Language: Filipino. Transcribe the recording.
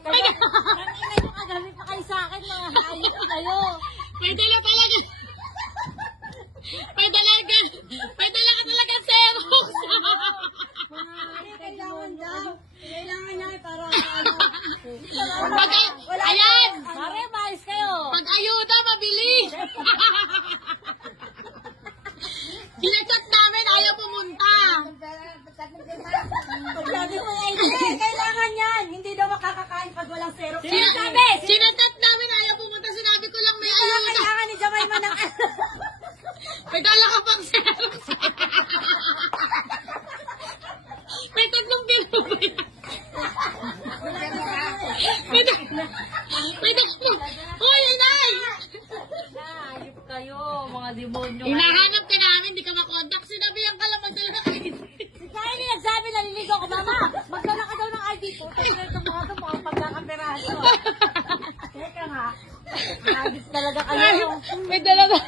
Kanina nyo kagalit pa kayo sa akin, mga hayop kayo. May dala talaga. May dala ka talaga Xerox. Kailangan daw. Kailangan niya para Ayan! Mare, maayos kayo. Pag-ayuda, mabilis! Sinachat namin, ayaw pumunta. Sabi mo na kailangan yan. Hindi daw makakakain pag walang Xerox. Sabi! Sinachat namin, ayaw pumunta. Sinabi ko lang may ayuda. Kailangan ni Jemima ng May dala ka pang Xerox. May 3 kilo ba yan? May dala. Hoy, inay! Ayop kayo, mga demonyo. Hinahanap ka namin, di ka makontak. Sinabihan ka lang magdala ka ID. Si Kylie nagsabi, naliligo ko, Mama. Magdala ka daw ng ID ko. Tignan ito mga ito, mukhang pagkakaperahan ko. Teka nga. Nagis talaga kayo. May dala ka.